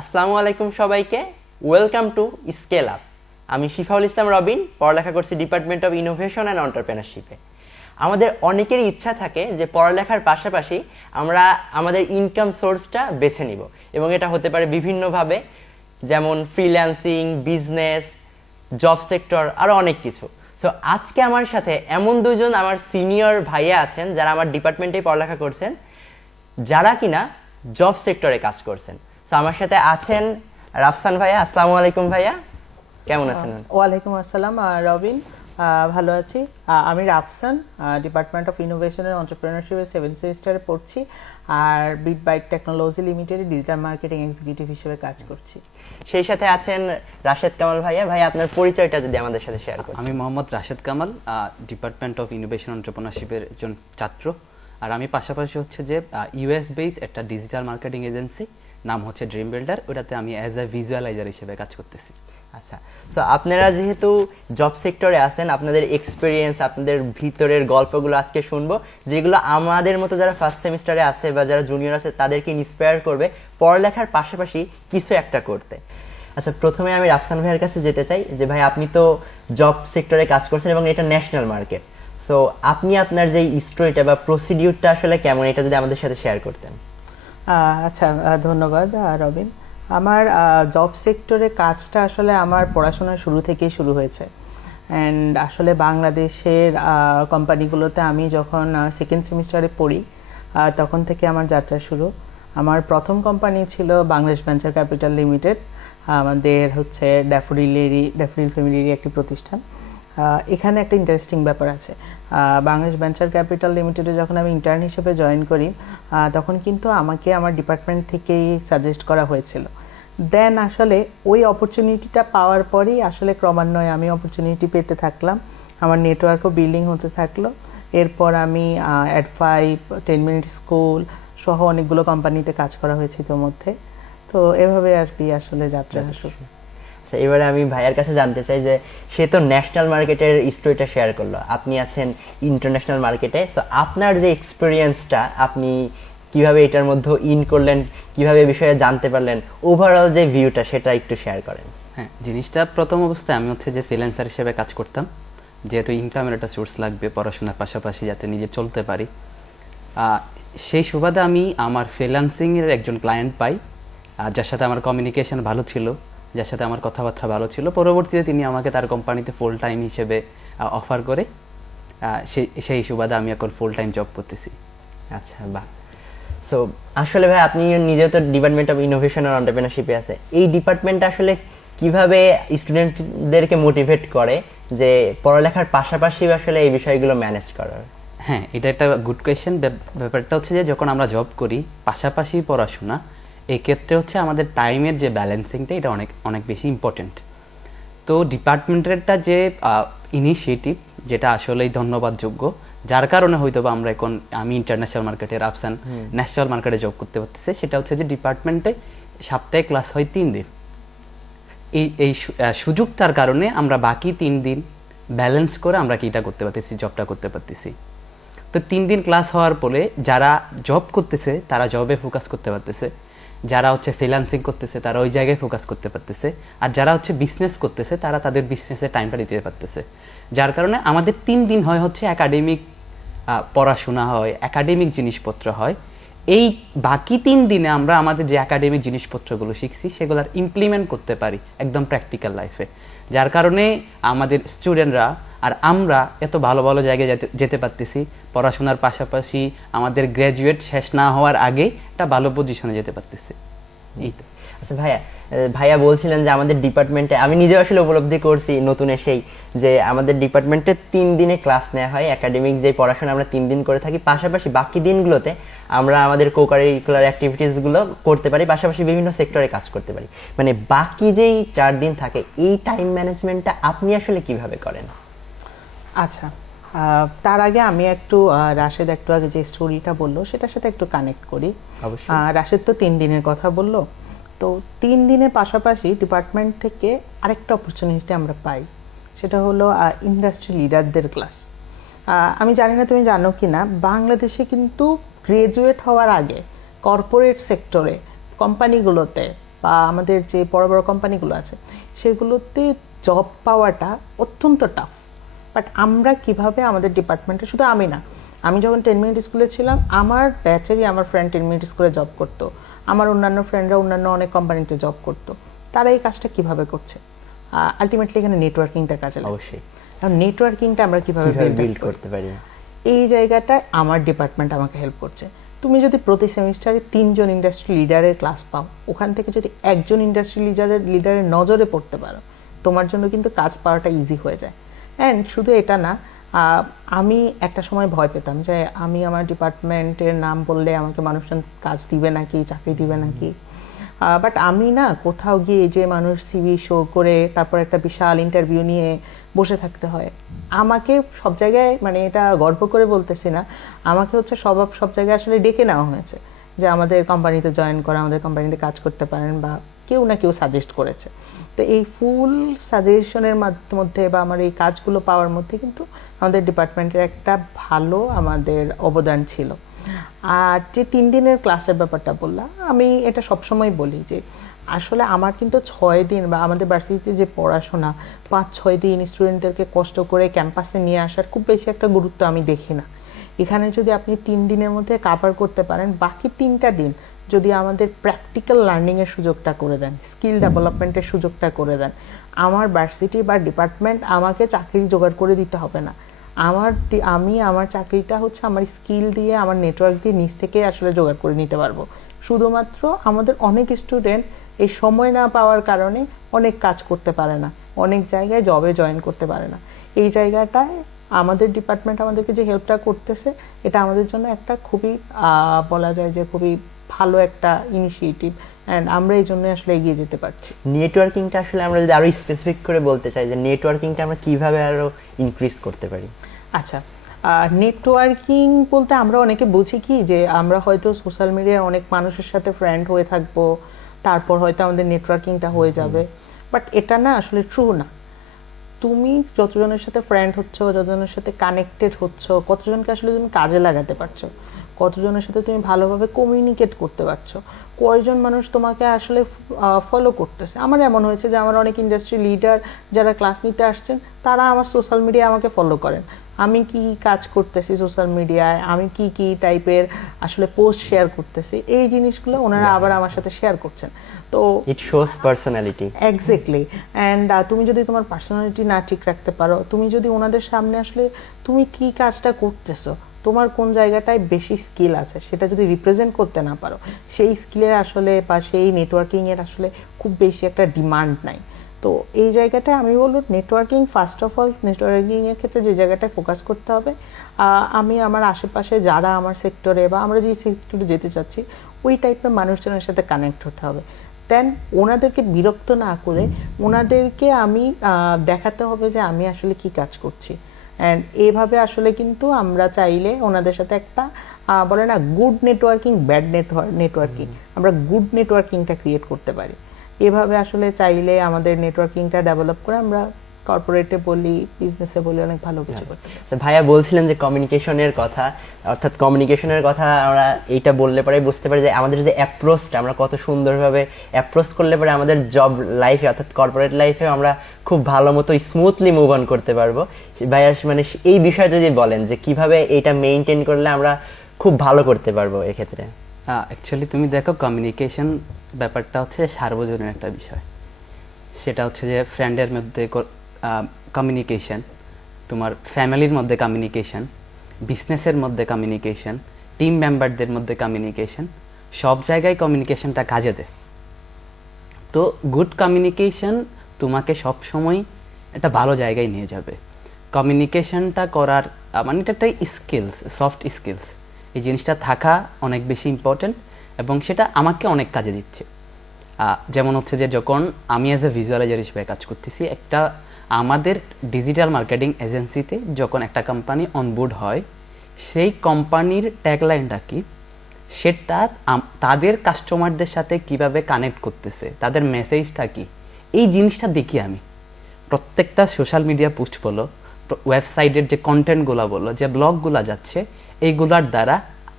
আসসালামু আলাইকুম সবাইকে, ওয়েলকাম টু স্কেল আপ। আমি শিফাউল ইসলাম রবিন, পড়ালেখা করছি ডিপার্টমেন্ট অফ ইনোভেশন অ্যান্ড এন্টারপ্রেনারশিপে। আমাদের অনেকেরই ইচ্ছা থাকে যে পড়ালেখার পাশাপাশি আমরা আমাদের ইনকাম সোর্সটা বেছে নিব, এবং এটা হতে পারে বিভিন্নভাবে, যেমন ফ্রিল্যান্সিং, বিজনেস, জব সেক্টর, আরও অনেক কিছু। সো আজকে আমার সাথে এমন দুজন আমার সিনিয়র ভাইয়া আছেন যারা আমার ডিপার্টমেন্টেই পড়ালেখা করছেন, যারা কিনা জব সেক্টরে কাজ করছেন। তো আমার সাথে আছেন রাফসান ভাইয়া। আসসালামু আলাইকুম ভাইয়া, কেমন আছেন? ওয়ালাইকুম আসসালাম রবিন, ভালো আছি। আমি Rafsan, department of innovation and এন্টারপ্রেনারশিপের 7th সেমিস্টারে পড়ছি, আর বিট বাইট টেকনোলজি লিমিটেডে ডিজিটাল মার্কেটিং এক্সিকিউটিভ হিসেবে কাজ করছি। সেই সাথে আছেন রাশেদ কামাল ভাইয়া। ভাই, আপনার পরিচয়টা যদি আমাদের সাথে শেয়ার করেন। আমি Mohammad Rashed Kamal, department of innovation এন্টারপ্রেনারশিপের একজন ছাত্র। আর আমি পাশাপাশি হচ্ছে যে ইউএস বেস একটা ডিজিটাল মার্কেটিং এজেন্সি, নাম হচ্ছে ড্রিম বিল্ডার, ওটাতে আমি অ্যাজ এ ভিজুয়ালাইজার হিসেবে কাজ করতেছি। আচ্ছা, সো আপনারা যেহেতু জব সেক্টরে আছেন, আপনাদের এক্সপিরিয়েন্স, আপনাদের ভিতরের গল্পগুলো আজকে শুনবো, যেগুলো আমাদের মতো যারা ফার্স্ট সেমিস্টারে আছে বা যারা জুনিয়র আছে তাদেরকে ইন্সপায়ার করবে পড়ালেখার পাশাপাশি কিছু একটা করতে। আচ্ছা, প্রথমে আমি রাফসান ভাইয়ের কাছে যেতে চাই যে ভাই, আপনি তো জব সেক্টরে কাজ করছেন এবং এটা ন্যাশনাল মার্কেট। সো আপনি আপনার যে স্টোরিটা বা প্রসিডিউরটা আসলে কেমন, এটা যদি আমাদের সাথে শেয়ার করতেন। আচ্ছা, ধন্যবাদ রবিন। আমার জব সেক্টরে কাজটা আসলে আমার পড়াশোনার শুরু থেকেই শুরু হয়েছে। অ্যান্ড আসলে বাংলাদেশের কোম্পানিগুলোতে আমি যখন 2nd সেমিস্টারে পড়ি, তখন থেকে আমার যাত্রা শুরু। আমার প্রথম কোম্পানি ছিল বাংলাদেশ ভেঞ্চার ক্যাপিটাল লিমিটেড। আমাদের হচ্ছে ড্যাফোডিল ফ্যামিলির একটি প্রতিষ্ঠান। এখানে একটা ইন্টারেস্টিং ব্যাপার আছে। বাংলাদেশ ভেঞ্চার ক্যাপিটাল লিমিটেডে যখন আমি ইন্টার্ন হিসেবে জয়েন করি, তখন কিন্তু আমাকে আমার ডিপার্টমেন্ট থেকেই সাজেস্ট করা হয়েছিল। দেন আসলে ওই অপরচুনিটিটা পাওয়ার পরেই আসলে ক্রমান্বয়ে আমি অপরচুনিটি পেতে থাকলাম, আমার নেটওয়ার্কও বিল্ডিং হতে থাকলো। এরপর আমি অ্যাড5, 10 মিনিট স্কুল সহ অনেকগুলো কোম্পানিতে কাজ করা হয়েছে ইতোমধ্যে। তো এভাবে আর কি আসলে যাত্রা শুরু। এবারে আমি ভাইয়ার কাছে জানতে চাই যে সে তো ন্যাশনাল মার্কেটের স্টোরিটা শেয়ার করলো, আপনি আছেন ইন্টারন্যাশনাল মার্কেটে। সো আপনার যে এক্সপিরিয়েন্সটা, আপনি কিভাবে এটার মধ্যে ইন করলেন, কিভাবে বিষয়ে জানতে পারলেন, ওভারঅল যে ভিউটা সেটা একটু শেয়ার করেন। হ্যাঁ, জিনিসটা প্রথম অবস্থায় আমি হচ্ছে যে ফ্রিল্যান্সার হিসেবে কাজ করতাম, যেহেতু ইনকামের একটা সোর্স লাগবে পড়াশোনার পাশাপাশি, যাতে নিজে চলতে পারি। সেই সুবাদে আমি আমার ফ্রিল্যান্সিংয়ের একজন ক্লায়েন্ট পাই, যার সাথে আমার কমিউনিকেশন ভালো ছিল, যার সাথে আমার কথাবার্তা ভালো ছিল। পরবর্তীতে তিনি আমাকে তার কোম্পানিতে ফুল টাইম হিসেবে অফার করে, সেই সুবাদে আমি এখন ফুল টাইম জব করতেছি। আচ্ছা, বাহ। সো আসলে ভাই, আপনি নিজে তো ডিপার্টমেন্ট অফ ইনোভেশন আর এন্টারপ্রেনারশিপে আছে। এই ডিপার্টমেন্টটা আসলে কিভাবে স্টুডেন্টদেরকে মোটিভেট করে যে পড়ালেখার পাশাপাশি আসলে এই বিষয়গুলো ম্যানেজ করার? হ্যাঁ, এটা একটা গুড কোয়েশ্চেন। ব্যাপারটা হচ্ছে যে যখন আমরা জব করি পাশাপাশি পড়াশোনা, এই ক্ষেত্রে হচ্ছে আমাদের টাইমের যে ব্যালেন্সিংটা, এটা অনেক অনেক বেশি ইম্পর্টেন্ট। তো ডিপার্টমেন্টেরটা যে ইনিশিয়েটিভ, যেটা আসলেই ধন্যবাদযোগ্য, যার কারণে হয়তো বা আমরা এখন, আমি ইন্টারন্যাশনাল মার্কেটে, রাফসান ন্যাশনাল মার্কেটে জব করতে পারতেছে, সেটা হচ্ছে যে ডিপার্টমেন্টে সপ্তাহে ক্লাস হয় 3 দিন। এই সুযোগটার কারণে আমরা বাকি 3 দিন ব্যালেন্স করে আমরা কিটা করতে পারতেছি, জবটা করতে পারতেছি। তো 3 দিন ক্লাস হওয়ার পরে যারা জব করতেছে তারা জবে ফোকাস করতে পারতেছে, যারা হচ্ছে ফ্রিল্যান্সিং করতেছে তারা ওই জায়গায় ফোকাস করতে পারতেছে, আর যারা হচ্ছে বিজনেস করতেছে তারা তাদের বিজনেসে টাইমটা দিতে পারতেছে। যার কারণে আমাদের 3 দিন হয় হচ্ছে একাডেমিক পড়াশোনা হয়, একাডেমিক জিনিসপত্র হয়। এই বাকি 3 দিনে আমরা আমাদের যে একাডেমিক জিনিসপত্রগুলো শিখছি সেগুলোর ইমপ্লিমেন্ট করতে পারি একদম প্র্যাকটিক্যাল লাইফে। যার কারণে আমাদের স্টুডেন্টরা আর আমরা এত ভালো ভালো জায়গায় যেতে পারতেছি, পড়াশোনার পাশাপাশি আমাদের গ্র্যাজুয়েট শেষ না হওয়ার আগে একটা ভালো পজিশনে যেতে পারতেছি। এই তো। আচ্ছা ভাইয়া বলছিলেন যে আমাদের ডিপার্টমেন্টে, আমি নিজেও আসলে উপলব্ধি করছি নতুন এসেই, যে আমাদের ডিপার্টমেন্টে 3 দিনে ক্লাস নেওয়া হয়। একাডেমিক যে পড়াশোনা আমরা 3 দিন করে থাকি, পাশাপাশি বাকি দিনগুলোতে আমরা আমাদের কোকারিকুলার অ্যাক্টিভিটিসগুলো করতে পারি, পাশাপাশি বিভিন্ন সেক্টরে কাজ করতে পারি। মানে বাকি যেই 4 দিন থাকে, এই টাইম ম্যানেজমেন্টটা আপনি আসলে কিভাবে করেন? আচ্ছা, তার আগে আমি একটু রাশেদ একটু আগে যে স্টোরিটা বললো সেটার সাথে একটু কানেক্ট করি। রাশেদ তো 3 দিনের কথা বললো। তো 3 দিনের পাশাপাশি ডিপার্টমেন্ট থেকে আরেকটা অপরচুনিটি আমরা পাই, সেটা হলো ইন্ডাস্ট্রি লিডারদের ক্লাস। আমি জানি না তুমি জানো কি না, বাংলাদেশে কিন্তু গ্রাজুয়েট হওয়ার আগে কর্পোরেট সেক্টরে কোম্পানিগুলোতে বা আমাদের যে বড় বড় কোম্পানিগুলো আছে সেগুলোতে জব পাওয়াটা অত্যন্ত টাফ। বাট আমরা কিভাবে আমাদের ডিপার্টমেন্টে, শুধু আমি না, আমি যখন 10 মিনিট স্কুলে ছিলাম আমার ব্যাচেরই আমার ফ্রেন্ড 10 মিনিট স্কুলে জব করতো, আমার অন্যান্য ফ্রেন্ডরা অন্যান্য অনেক কোম্পানিতে জব করতো। তারা এই কাজটা কিভাবে করছে? আলটিমেটলি এখানে নেটওয়ার্কিংটা কাজে লাগে। অবশ্যই। এখন নেটওয়ার্কিংটা আমরা কিভাবে বিল্ড করতে পারি, এই জায়গাটায় আমার ডিপার্টমেন্ট আমাকে হেল্প করছে। তুমি যদি প্রতি সেমিস্টারে 3 জন ইন্ডাস্ট্রি লিডারের ক্লাস পাও, ওখান থেকে যদি একজন ইন্ডাস্ট্রি লিডারের নজরে পড়তে পারো, তোমার জন্য কিন্তু কাজ পাওয়াটা ইজি হয়ে যায়। অ্যান্ড শুধু এটা না, আমি একটা সময় ভয় পেতাম যে আমি আমার ডিপার্টমেন্টের নাম বললে আমাকে মানুষজন কাজ দিবে নাকি, চাকরি দিবে নাকি। বাট আমি না কোথাও গিয়ে যে মানুষ সিভি শো করে তারপর একটা বিশাল ইন্টারভিউ নিয়ে বসে থাকতে হয়, আমাকে সব জায়গায়, মানে এটা গর্ব করে বলতেছি না, আমাকে হচ্ছে সব জায়গায় আসলে ডেকে নেওয়া হয়েছে যে আমাদের কোম্পানিতে জয়েন করা, আমাদের কোম্পানিতে কাজ করতে পারেন, বা কেউ না কেউ সাজেস্ট করেছে। তো এই ফুল সাজেশনের মধ্যে বা আমার এই কাজগুলো পাওয়ার মধ্যে কিন্তু আমাদের ডিপার্টমেন্টের একটা ভালো আমাদের অবদান ছিল। আর যে 3 দিনের ক্লাসের ব্যাপারটা বললাম, আমি এটা সবসময় বলি যে আসলে আমার কিন্তু 6 দিন বা আমাদের ভার্সিটিতে যে পড়াশোনা 5-6 দিন স্টুডেন্টদেরকে কষ্ট করে ক্যাম্পাসে নিয়ে আসার খুব বেশি একটা গুরুত্ব আমি দেখি না। এখানে যদি আপনি 3 দিনের মধ্যে কাভার করতে পারেন, বাকি 3টা দিন যদি আমাদের প্র্যাকটিক্যাল লার্নিংয়ের সুযোগটা করে দেন, স্কিল ডেভেলপমেন্টের সুযোগটা করে দেন, আমার ভার্সিটি বা ডিপার্টমেন্ট আমাকে চাকরি জোগাড় করে দিতে হবে না। আমি আমার চাকরিটা হচ্ছে আমার স্কিল দিয়ে, আমার নেটওয়ার্ক দিয়ে নিজ থেকে আসলে জোগাড় করে নিতে পারবো। শুধুমাত্র আমাদের অনেক স্টুডেন্ট এই সময় না পাওয়ার কারণে অনেক কাজ করতে পারে না, অনেক জায়গায় জবে জয়েন করতে পারে না। এই জায়গাটায় আমাদের ডিপার্টমেন্ট আমাদেরকে যে হেল্পটা করতেছে, এটা আমাদের জন্য একটা খুবই বলা যায় যে খুবই ভালো একটা ইনিশিয়েটিভ, অ্যান্ড আমরা এই জন্য আসলে এগিয়ে যেতে পারছি। নেটওয়ার্কিংটা আসলে আমরা যদি আরো স্পেসিফিক করে বলতে চাই যে নেটওয়ার্কিংটা আমরা কিভাবে আরো ইনক্রিজ করতে পারি? আচ্ছা, নেটওয়ার্কিং বলতে আমরা অনেকে বুঝি কি যে আমরা হয়তো সোশ্যাল মিডিয়ায় অনেক মানুষের সাথে ফ্রেন্ড হয়ে থাকবো, তারপর হয়তো আমাদের নেটওয়ার্কিংটা হয়ে যাবে। বাট এটা না আসলে ট্রু না। তুমি যতজনের সাথে ফ্রেন্ড হচ্ছ, যতজনের সাথে কানেক্টেড হচ্ছ, কতজনকে আসলে তুমি কাজে লাগাতে পারছো, কতজনের সাথে তুমি ভালোভাবে কমিউনিকেট করতে পারছো, কয়জন মানুষ তোমাকে আসলে ফলো করতেছে। আমার এমন হয়েছে যে আমার অনেক ইন্ডাস্ট্রি লিডার যারা ক্লাস নিতে আসছেন, তারা আমার সোশ্যাল মিডিয়ায় আমাকে ফলো করেন, আমি কি কাজ করতেছি সোশ্যাল মিডিয়ায়, আমি কি কি টাইপের আসলে পোস্ট শেয়ার করতেছি, এই জিনিসগুলো ওনারা আবার আমার সাথে শেয়ার করছেন। তো it shows personality. Exactly. And তুমি যদি তোমার পার্সোনালিটি না ঠিক রাখতে পারো, তুমি যদি ওনাদের সামনে আসলে তুমি কি কাজটা করতেছো, তোমার কোন জায়গাটায় বেশি স্কিল আছে সেটা যদি রিপ্রেজেন্ট করতে না পারো, সেই স্কিলের আসলে বা সেই নেটওয়ার্কিংয়ের আসলে খুব বেশি একটা ডিমান্ড নাই। তো এই জায়গাটায় আমি বলবো নেটওয়ার্কিং, ফার্স্ট অফ অল নেটওয়ার্কিংয়ের ক্ষেত্রে যে জায়গাটায় ফোকাস করতে হবে, আমি আমার আশেপাশে যারা আমার সেক্টরে বা আমরা যে সেক্টরে যেতে চাচ্ছি ওই টাইপের মানুষজনের সাথে কানেক্ট হতে হবে। দেন ওনাদেরকে বিরক্ত না করে ওনাদেরকে আমি দেখাতে হবে যে আমি আসলে কি কাজ করছি। অ্যান্ড এইভাবে আসলে কিন্তু আমরা চাইলে ওনাদের সাথে একটা বলে না গুড নেটওয়ার্কিং, ব্যাড নেটওয়ার্কিং, আমরা গুড নেটওয়ার্কিংটা ক্রিয়েট করতে পারি। এভাবে আসলে চাইলে আমাদের নেটওয়ার্কিংটা ডেভেলপ করে আমরা কর্পোরেটে বলি, বিজনেসে বলি, অনেক ভালো কিছু করতে পারি। তো ভাইয়া বলছিলেন যে কমিউনিকেশনের কথা, অর্থাৎ কমিউনিকেশনের কথা আমরা এইটা বললে পরে বুঝতে পারি যে আমাদের যে অ্যাপ্রোচটা আমরা কত সুন্দরভাবে অ্যাপ্রোচ করলে পরে আমাদের জব লাইফে অর্থাৎ কর্পোরেট লাইফে আমরা খুব ভালো মতো স্মুথলি মুভ অন করতে পারবো। ভাইয়া মানে এই বিষয়ে যদি বলেন যে কিভাবে এটা মেইনটেইন করলে আমরা খুব ভালো করতে পারবো এক্ষেত্রে। অ্যাকচুয়ালি তুমি দেখো কমিউনিকেশন ব্যাপারটা হচ্ছে সার্বজনীন একটা বিষয়। সেটা হচ্ছে যে ফ্রেন্ডের মধ্যে কমিউনিকেশন, তোমার ফ্যামিলির মধ্যে কমিউনিকেশন, বিজনেসের মধ্যে কমিউনিকেশন, টিম মেম্বারদের মধ্যে কমিউনিকেশন, সব জায়গায় কমিউনিকেশনটা কাজে দেয়। তো গুড কমিউনিকেশন তোমাকে সবসময় একটা ভালো জায়গায় নিয়ে যাবে। কমিউনিকেশনটা করার মানে এটা একটা স্কিলস, সফট স্কিলস। এই জিনিসটা থাকা অনেক বেশি ইম্পর্টেন্ট এবং সেটা আমাকে অনেক কাজে দিচ্ছে। যেমন হচ্ছে যে যখন আমি অ্যাজ এ ভিজুয়ালাইজার হিসেবে কাজ করতেছি, একটা আমাদের ডিজিটাল মার্কেটিং এজেন্সিতে যখন একটা কোম্পানি অনবোর্ড হয়, সেই কোম্পানির ট্যাগলাইনটা কি, সেটা তাদের কাস্টমারদের সাথে কিভাবে কানেক্ট করতেছে, তাদের মেসেজটা কি, এই জিনিসটা দেখি আমি। প্রত্যেকটা সোশ্যাল মিডিয়া পোস্ট বলো, ওয়েবসাইটের যে কন্টেন্টগুলো বলো, যে ব্লগগুলো যাচ্ছে, এইগুলার দ্বারা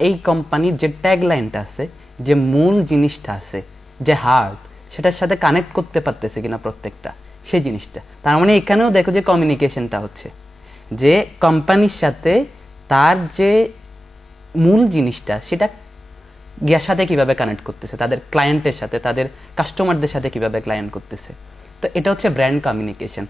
এই কোম্পানির যে ট্যাগলাইনটা আছে, যে মূল জিনিসটা আছে, যে হার্ট, সেটার সাথে কানেক্ট করতে পারতেছে কিনা প্রত্যেকটা, সেই জিনিসটা। তার মানে এখানেও দেখো যে কমিউনিকেশনটা হচ্ছে, যে কোম্পানির সাথে তার যে মূল জিনিসটা সেটা গিয়ার সাথে কিভাবে কানেক্ট করতেছে, তাদের ক্লায়েন্টের সাথে, তাদের কাস্টমারদের সাথে কিভাবে ক্লায়েন্ট করতেছে। তো এটা হচ্ছে ব্র্যান্ড কমিউনিকেশন।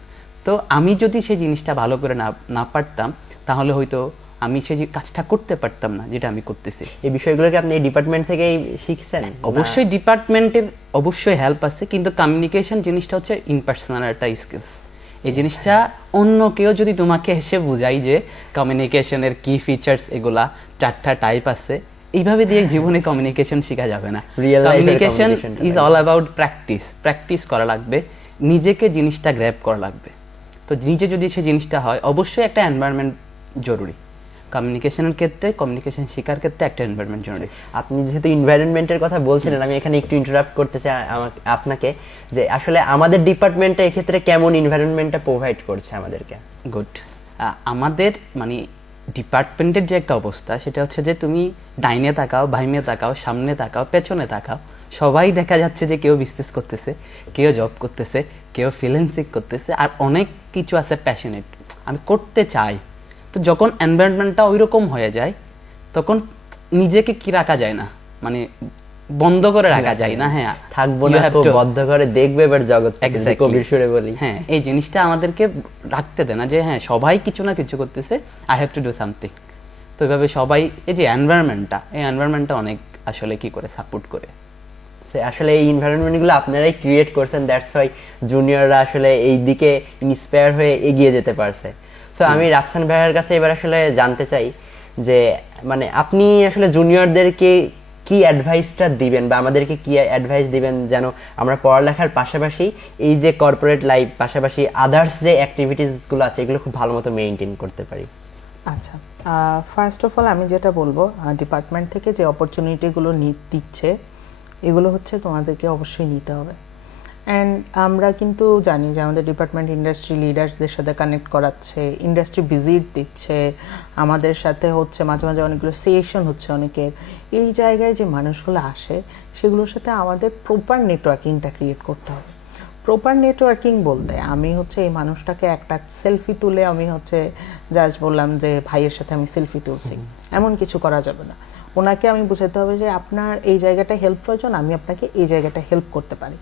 তো আমি যদি সেই জিনিসটা ভালো করে না পারতাম, তাহলে হয়তো আমি সেই কাজটা করতে পারতাম না যেটা আমি করতেছি। এই বিষয়গুলোকে আপনি এই ডিপার্টমেন্ট থেকেই শিখছেন? অবশ্যই ডিপার্টমেন্টের অবশ্যই হেল্প আছে, কিন্তু কমিউনিকেশন জিনিসটা হচ্ছে ইনপার্সোনাল একটা স্কিলস। এই জিনিসটা অন্য কেউ যদি তোমাকে এসে বুঝাই যে কমিউনিকেশনের কি ফিচার্স, এগুলা 4টা টাইপ আছে, এইভাবে দিয়ে জীবনে কমিউনিকেশন শেখা যাবে না। Communication is all about practice করা লাগবে, নিজেকে জিনিসটা গ্র্যাব করা লাগবে। তো নিজে যদি সেই জিনিসটা হয়, অবশ্যই একটা এনভায়রনমেন্ট জরুরি কমিউনিকেশনের ক্ষেত্রে, কমিউনিকেশন শেখার ক্ষেত্রে একটা এনভায়রনমেন্ট জরুরি। আপনি যেহেতু এনভায়রনমেন্টের কথা বলছিলেন, আমি এখানে একটু ইন্টারাপ্ট করতেছি আপনাকে, যে আসলে আমাদের ডিপার্টমেন্টটা এক্ষেত্রে কেমন এনভায়রনমেন্টটা প্রোভাইড করছে আমাদেরকে? গুড। আমাদের মানে ডিপার্টমেন্টের যে একটা অবস্থা, সেটা হচ্ছে যে তুমি ডাইনে তাকাও, বাইমে তাকাও, সামনে তাকাও, পেছনে তাকাও, সবাই দেখা যাচ্ছে যে কেউ বিজনেস করতেছে, কেউ জব করতেছে, কেউ ফ্রিল্যান্সিং করতেছে, আর অনেক কিছু আছে প্যাশনেট, আমি করতে চাই। তো যখন এনভায়রনমেন্টটা ওইরকম হয়ে যায়, তখন নিজেকে কি রাখা যায় না, মানে বন্ধ করে রাখা যায় না। হ্যাঁ, থাকবো না তো বদ্ধ করে দেখবে এবার জগৎ, কবির সুরে বলি। হ্যাঁ, এই জিনিসটা আমাদেরকে রাখতে দেয় না যে হ্যাঁ সবাই কিছু না কিছু করতেছে, I have to do something. তো এইভাবে সবাই, এই যে এনভায়রনমেন্টটা অনেক আসলে কি করে সাপোর্ট করে। আসলে এই এনভায়রনমেন্টগুলো আপনারাই ক্রিয়েট করছেন, দ্যাটস ওয়াই জুনিয়ররা আসলে এই দিকে ইন্সপায়ার হয়ে এগিয়ে যেতে পারছে। তো আমি রাফসান ভাইয়ের কাছে এবার আসলে জানতে চাই যে মানে আপনি আসলে জুনিয়রদেরকে কি অ্যাডভাইসটা দিবেন, বা আমাদেরকে কি অ্যাডভাইস দিবেন যেন আমরা পড়ালেখার পাশাপাশি এই যে কর্পোরেট লাইফ, পাশাপাশি আদার্স যে অ্যাক্টিভিটিসগুলো আছে, এগুলো খুব ভালো মতো মেনটেন করতে পারি? আচ্ছা, ফার্স্ট অফ অল আমি যেটা বলবো, ডিপার্টমেন্ট থেকে যে অপরচুনিটিগুলো দিচ্ছে, এগুলো হচ্ছে তোমাদেরকে অবশ্যই নিতে হবে। অ্যান্ড আমরা কিন্তু জানি যে আমাদের ডিপার্টমেন্ট ইন্ডাস্ট্রি লিডারদের সাথে কানেক্ট করাচ্ছে, ইন্ডাস্ট্রি ভিজিট দিচ্ছে, আমাদের সাথে হচ্ছে মাঝে মাঝে অনেকগুলো সেশন হচ্ছে অনেকের। এই জায়গায় যে মানুষগুলো আসে, সেগুলোর সাথে আমাদের প্রপার নেটওয়ার্কিংটা ক্রিয়েট করতে হবে। প্রপার নেটওয়ার্কিং বলতে আমি হচ্ছে এই মানুষটাকে একটা সেলফি তুলে আমি হচ্ছে জাস্ট বললাম যে ভাইয়ের সাথে আমি সেলফি তুলছি, এমন কিছু করা যাবে না। ওনাকে আমি বোঝাতে হবে যে আপনার এই জায়গাটা হেল্প প্রয়োজন, আমি আপনাকে এই জায়গাটা হেল্প করতে পারি।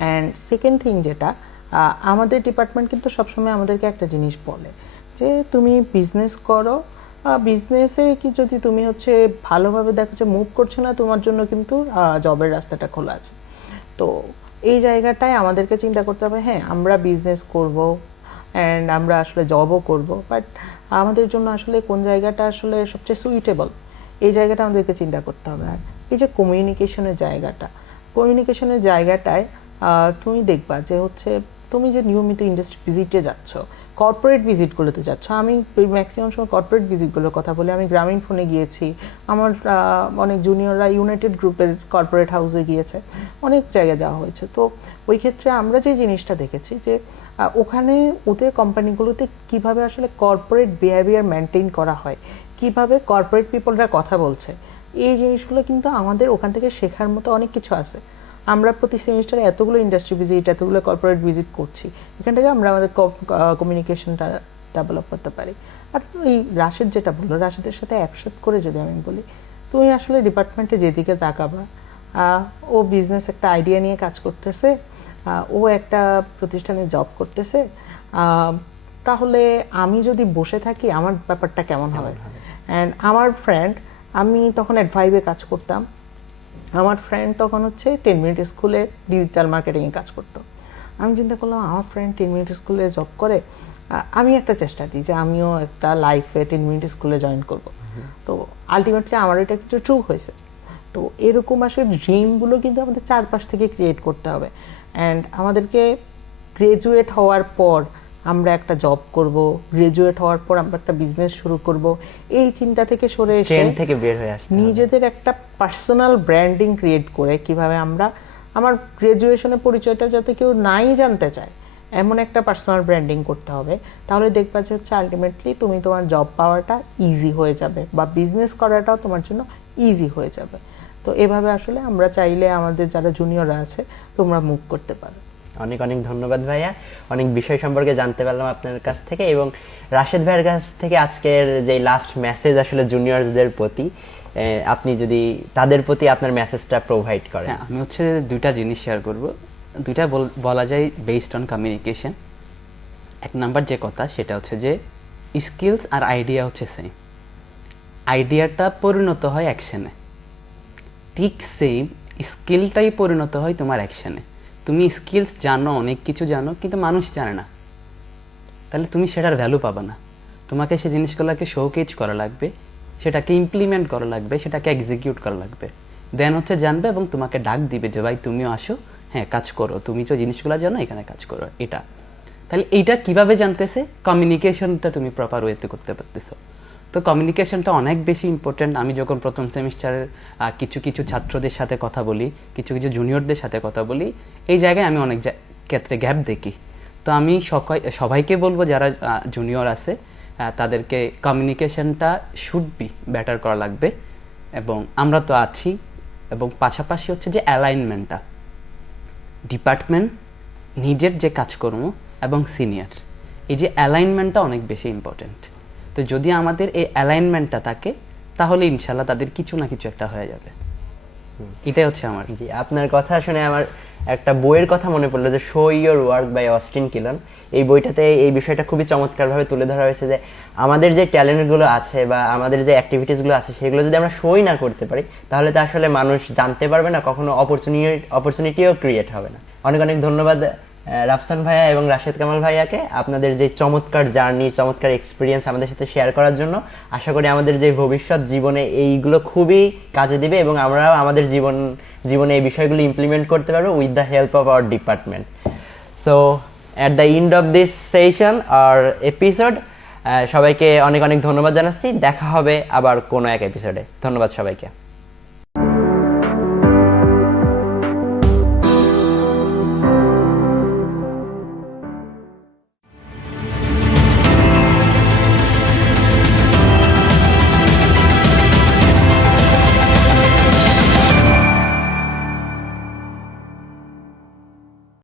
অ্যান্ড সেকেন্ড থিং যেটা, আমাদের ডিপার্টমেন্ট কিন্তু সবসময় আমাদেরকে একটা জিনিস বলে যে তুমি বিজনেস করো, বিজনেসে কি যদি তুমি হচ্ছে ভালোভাবে দেখো যে মুভ করছো না, তোমার জন্য কিন্তু জবের রাস্তাটা খোলা আছে। তো এই জায়গাটায় আমাদেরকে চিন্তা করতে হবে, হ্যাঁ আমরা বিজনেস করব অ্যান্ড আমরা আসলে জবও করব, বাট আমাদের জন্য আসলে কোন জায়গাটা আসলে সবচেয়ে সুইটেবল, এই জায়গাটা আমাদেরকে চিন্তা করতে হবে। আর এই যে কমিউনিকেশনের জায়গাটায় তুমি দেখবা যে হচ্ছে তুমি যে নিয়মিত ইন্ডাস্ট্রি ভিজিটে যাচ্ছ, কর্পোরেট ভিজিটগুলোতে যাচ্ছ, আমি ম্যাক্সিমাম সময় কর্পোরেট ভিজিটগুলোর কথা বলি। আমি গ্রামীণ ফোনে গিয়েছি, আমার অনেক জুনিয়ররা ইউনাইটেড গ্রুপের কর্পোরেট হাউসে গিয়েছে, অনেক জায়গায় যাওয়া হয়েছে। তো ওই ক্ষেত্রে আমরা যে জিনিসটা দেখেছি যে ওখানে ওদের কোম্পানিগুলোতে কিভাবে আসলে কর্পোরেট বিহেভিয়ার মেনটেন করা হয়, কিভাবে কর্পোরেট পিপলরা কথা বলছে, এই জিনিসগুলো কিন্তু আমাদের ওখান থেকে শেখার মতো অনেক কিছু আছে। আমরা প্রতি সেমিস্টারে এতগুলো ইন্ডাস্ট্রি ভিজিট, এতগুলো কর্পোরেট ভিজিট করছি, এখান থেকে আমরা আমাদের কমিউনিকেশনটা ডেভেলপ করতে পারি। আর এই রাশেদ যেটা বললো, রাশেদের সাথে একসাথে করে যদি আমি বলি, তুমি আসলে ডিপার্টমেন্টে যেদিকে তাকাবা, ও বিজনেস একটা আইডিয়া নিয়ে কাজ করতেছে, ও একটা প্রতিষ্ঠানে জব করতেছে, তাহলে আমি যদি বসে থাকি আমার ব্যাপারটা কেমন হবে? অ্যান্ড আমার ফ্রেন্ড, আমি তখন অ্যাডভাইভে কাজ করতাম, আমার ফ্রেন্ড তখন হচ্ছে 10 মিনিট স্কুলে ডিজিটাল মার্কেটিংয়ে কাজ করতো। আমি চিন্তা করলাম আমার ফ্রেন্ড 10 মিনিট স্কুলে জব করে, আমি একটা চেষ্টা দিই যে আমিও একটা লাইফে 10 মিনিট স্কুলে জয়েন করব। তো আলটিমেটলি আমার এটা কিছু ট্রু হয়েছে। তো এরকম আসলে ড্রিমগুলো কিন্তু আমাদের চারপাশ থেকে ক্রিয়েট করতে হবে। অ্যান্ড আমাদেরকে গ্রাজুয়েট হওয়ার পর আমরা একটা জব করব, গ্রাজুয়েট হওয়ার পর আমরা একটা বিজনেস শুরু করব, এই চিন্তা থেকে সরে এসে ট্রেন্ড থেকে বের হয়ে আসতে হবে। নিজেদের একটা পার্সোনাল ব্র্যান্ডিং ক্রিয়েট করে কিভাবে আমরা আমার গ্রাজুয়েশনের পরিচয়টা যাতে কেউ নাই জানতে চায়, এমন একটা পার্সোনাল ব্র্যান্ডিং করতে হবে। তাহলে দেখবা যে হচ্ছে আলটিমেটলি তুমি তোমার জব পাওয়াটা ইজি হয়ে যাবে, বা বিজনেস করাটাও তোমার জন্য ইজি হয়ে যাবে। তো এভাবে আসলে আমরা চাইলে আমাদের যারা জুনিয়ররা আছে তোমরা মুভ করতে পারো। অনেক অনেক ধন্যবাদ ভাইয়া, অনেক বিষয় সম্পর্কে জানতে পারলাম আপনার কাছ থেকে, এবং রাশেদ ভাইয়ের কাছ থেকে আজকের যে লাস্ট মেসেজ আসলে জুনিয়রসদের প্রতি, আপনি যদি তাদের প্রতি আপনার মেসেজটা প্রোভাইড করেন। হ্যাঁ, আমি হচ্ছে দুইটা জিনিস শেয়ার করব। দুইটা বলা যায় বেসড অন কমিউনিকেশন। এক নাম্বার যে কথা সেটা হচ্ছে যে স্কিলস আর আইডিয়া হচ্ছে সেম, আইডিয়াটা পরিণত হয় অ্যাকশনে, ঠিক সেম স্কিলটাই পরিণত হয় তোমার অ্যাকশনে। তুমি স্কিলস জানো, অনেক কিছু জানো, কিন্তু মানুষ জানে না, তাহলে তুমি সেটার ভ্যালু পাবে না। তোমাকে সেই জিনিসগুলোকে শোকেজ করা লাগবে, সেটাকে ইমপ্লিমেন্ট করা লাগবে, সেটাকে এক্সিকিউট করা লাগবে, দেন হচ্ছে জানবে এবং তোমাকে ডাক দিবে যে ভাই তুমিও আসো, হ্যাঁ কাজ করো, তুমি তো জিনিসগুলো জানো, এখানে কাজ করো। এটা তাহলে এইটা কিভাবে জানতেছে? কমিউনিকেশনটা তুমি প্রপার ওয়েতে করতে পারতেছো। তো কমিউনিকেশনটা অনেক বেশি ইম্পর্টেন্ট। আমি যখন প্রথম সেমিস্টারের কিছু কিছু ছাত্রদের সাথে কথা বলি, কিছু কিছু জুনিয়রদের সাথে কথা বলি, এই জায়গায় আমি অনেক ক্ষেত্রে গ্যাপ দেখি। তো আমি সবাইকে বলবো যারা জুনিয়র আছে তাদেরকে কমিউনিকেশনটা শুড বি বেটার করা লাগবে, এবং আমরা তো আছি। এবং পাশাপাশি হচ্ছে যে অ্যালাইনমেন্টটা, ডিপার্টমেন্ট, নিজের যে কাজকর্ম এবং সিনিয়র, এই যে অ্যালাইনমেন্টটা অনেক বেশি ইম্পর্টেন্ট। তো যদি আমাদের এই অ্যালাইনমেন্টটা থাকে তাহলে ইনশাল্লাহ তাদের কিছু না কিছু একটা হয়ে যাবে। এটাই হচ্ছে আমার। জি, আপনার কথা শুনে আমার একটা বইয়ের কথা মনে পড়লো, যে show your work by Austin Kleon. এই বইটাতে এই বিষয়টা খুবই চমৎকারভাবে তুলে ধরা হয়েছে যে আমাদের যে ট্যালেন্টগুলো আছে বা আমাদের যে অ্যাক্টিভিটিসগুলো আছে সেগুলো যদি আমরা শোই না করতে পারি তাহলে তো আসলে মানুষ জানতে পারবে না, কখনো অপরচুনিটিও ক্রিয়েট হবে না। অনেক অনেক ধন্যবাদ রাফসান ভাইয়া এবং রাশেদ কামাল ভাইয়াকে জীবনের যে চমৎকার জার্নি, চমৎকার এক্সপিরিয়েন্স আমাদের সাথে শেয়ার করার জন্য। আশা করি আমাদের যে ভবিষ্যৎ জীবনে এইগুলো খুবই কাজে দিবে এবং আমরাও আমাদের জীবনে এই বিষয়গুলো ইমপ্লিমেন্ট করতে পারবো with the help of our department. So at the end of this session আর এপিসোড, সবাইকে অনেক অনেক ধন্যবাদ জানাচ্ছি। দেখা হবে আবার কোনো এক এপিসোডে। ধন্যবাদ সবাইকে।